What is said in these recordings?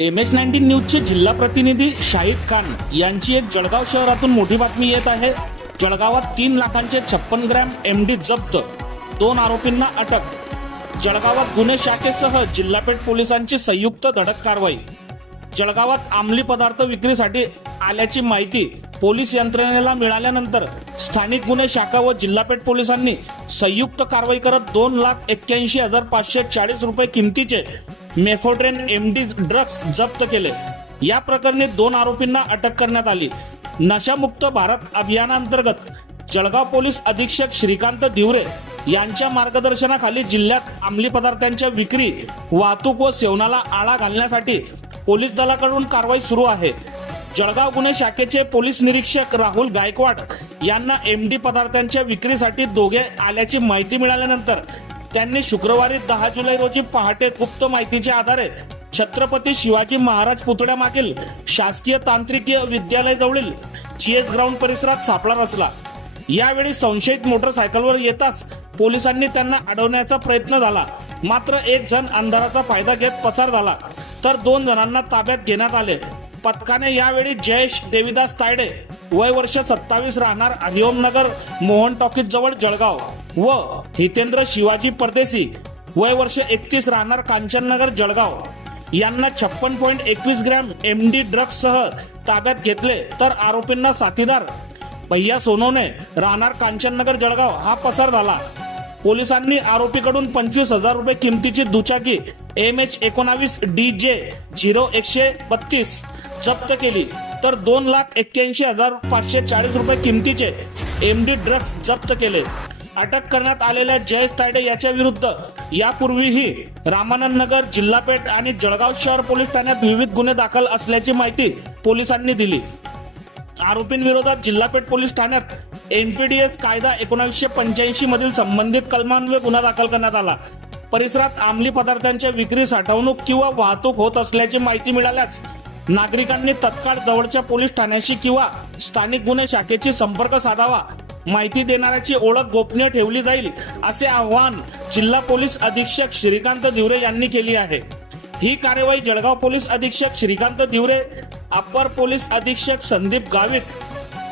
MS-19 न्यूजचे जिल्हा प्रतिनिधी शाहिद खान यांची एक जळगाव शहरातून मोठी बातमी येत आहे। जळगावात 3 लाखांचे 56 ग्रॅम MD जप्त, 2 आरोपींना अटक। जळगावात गुन्हे शाखेसह जिल्हापेठ पोलिसांची संयुक्त धडक कारवाई। जळगावात अंमली पदार्थ विक्रीसाठी आल्याची माहिती पोलीस यंत्रणेला मिळाल्यानंतर स्थानिक गुन्हे शाखा व जिल्हापेठ पोलिसांनी संयुक्त कारवाई करत 2,81,540 रुपये किमतीचे मेफोड्रेन MD ड्रग्ज जप्त केले। या प्रकरणी 2 आरोपींना अटक करण्यात आली। नशामुक्त भारत अभियानांतर्गत जळगाव पोलीस अधीक्षक श्रीकांत दिवरे यांच्या मार्गदर्शनाखाली जिल्ह्यात अंमली पदार्थांच्या विक्री, वाहतूक व सेवनाला आळा घालण्यासाठी पोलीस दलाकडून कारवाई सुरू आहे। जळगाव गुन्हे शाखेचे पोलीस निरीक्षक राहुल गायकवाड यांना MD पदार्थांच्या विक्रीसाठी दोघे आल्याची माहिती मिळाल्यानंतर त्यांनी शुक्रवारी 10 जुलै रोजी पहाटे गुप्त माहितीच्या आधारे छत्रपती शिवाजी महाराज पुतळ्यामागील शासकीय तांत्रिकीय विद्यालय जवळील GS ग्राउंड परिसरात सापळा रचला। यावेळी संशयित मोटरसायकलवर येताच पोलिसांनी त्यांना अडवण्याचा प्रयत्न झाला, मात्र एक जण अंधाराचा फायदा घेत पसार झाला, तर 2 जणांना ताब्यात घेण्यात आले। पथकाने यावेळी जयेश देविदास तायडे, वय वर्ष 27, राहणार हरिओम नगर मोहन टॉकीज जवळ जळगाव, व हितेंद्र शिवाजी परदेशी, वय वर्ष 31, राहणार कांचन नगर जळगाव यांना 56.21 ग्रॅम MD ड्रग्ज सह ताब्यात घेतले, तर आरोपींना साथीदार भैया सोनवणे, राहणार कांचन नगर जळगाव हा पसार झाला। पोलिसांनी आरोपीकडून 25,000 रुपये किमतीची दुचाकी MH19 DJ 0132 जप्त केली, तर 2,81,540 रुपये किमतीचे MD ड्रग्ज जप्त केले। अटक करण्यात आलेल्या जयेश तायडे याच्या विरुद्ध यापूर्वीही रामानंद नगर, जिल्हापेठ आणि जळगाव शहर पोलीस ठाण्यात विविध गुन्हे दाखल असल्याची माहिती पोलिसांनी दिली। आरोपींविरोधात जिल्हापेठ पोलीस ठाण्यात NPDS कायदा 1985 मधील संबंधित कलमान्वये गुन्हा दाखल करण्यात आला। परिसरात अंमली पदार्थांच्या विक्री, साठवणूक किंवा वाहतूक होत असल्याची माहिती मिळाल्यास नागरिकांनी तत्काळ जवळच्या पोलीस ठाण्याशी किंवा स्थानिक गुन्हे शाखेशी संपर्क साधावा। माहिती देणाऱ्याची ओळख गोपनीय ठेवली जाईल, असे आवाहन जिल्हा पोलीस अधीक्षक श्रीकांत दिवरे यांनी केली आहे। ही कार्यवाही जळगाव पोलीस अधीक्षक श्रीकांत दिवरे, अप्पर पोलीस अधीक्षक संदीप गावित,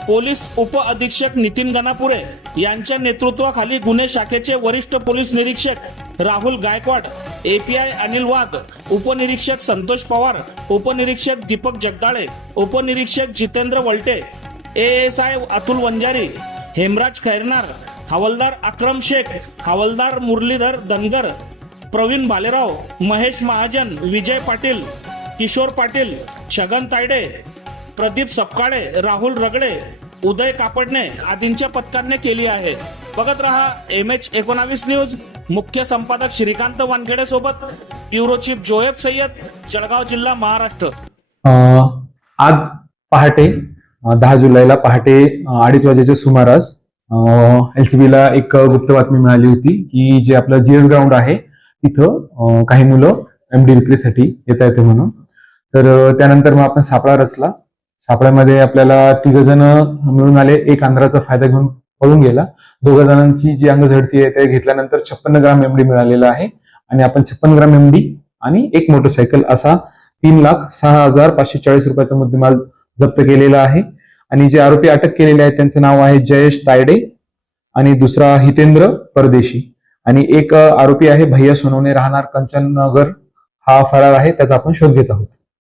पोलीस उप अधीक्षक नितीन गणापुरे यांच्या नेतृत्वाखाली गुन्हे शाखेचे वरिष्ठ पोलीस निरीक्षक राहुल गायकवाड, API अनिल वाघ, उपनिरीक्षक संतोष पवार, उपनिरीक्षक दीपक जगदाळे, उपनिरीक्षक जितेंद्र वलटे, ASI अतुल वंजारी, हेमराज खैरनार, हवालदार अक्रम शेख, हवालदार मुरलीधर धनगर, प्रवीण भालेराव, महेश महाजन, विजय पाटील, किशोर पाटील, छगन तायडे, प्रदीप सपकाळे, राहुल रगडे, उदय कापडणे आदींच्या पथकाने केली आहे। बघत रहा MH19 न्यूज। मुख्य संपादक श्रीकांत वानखेडे सोबत ब्युरो चीफ जोएब सय्यद, जळगाव जिल्हा, महाराष्ट्र। आज पहाटे 10 जुलैला पहाटे 2:30 वाजेच्या सुमारास LCB ला एक गुप्त बातमी मिळाली होती की जे आपलं GS ग्राउंड आहे तिथं काही मुलं MD विक्रीसाठी येत आहेत म्हणून। तर त्यानंतर मग आपण सापळा रचला। सापळ्यामध्ये आपल्याला 3 जण मिळून आले, एक अंधाराचा फायदा घेऊन पळून गेला। 2 जणांची जी अंगझडती आहे ते घेतल्यानंतर 56 ग्राम MD मिळालेला आहे आणि आपण 56 ग्राम MD आणि एक मोटरसायकल असा 3,06,540 रुपयाचा मुद्देमाल जप्त केलेला आहे। आणि जे आरोपी अटक केलेले आहेत त्यांचं नाव आहे जयेश तायडे आणि दुसरा हितेंद्र परदेशी, आणि एक आरोपी आहे भैया सोनवणे, राहणार कंचन नगर, हा फरार आहे, त्याचा आपण शोध घेत आहोत।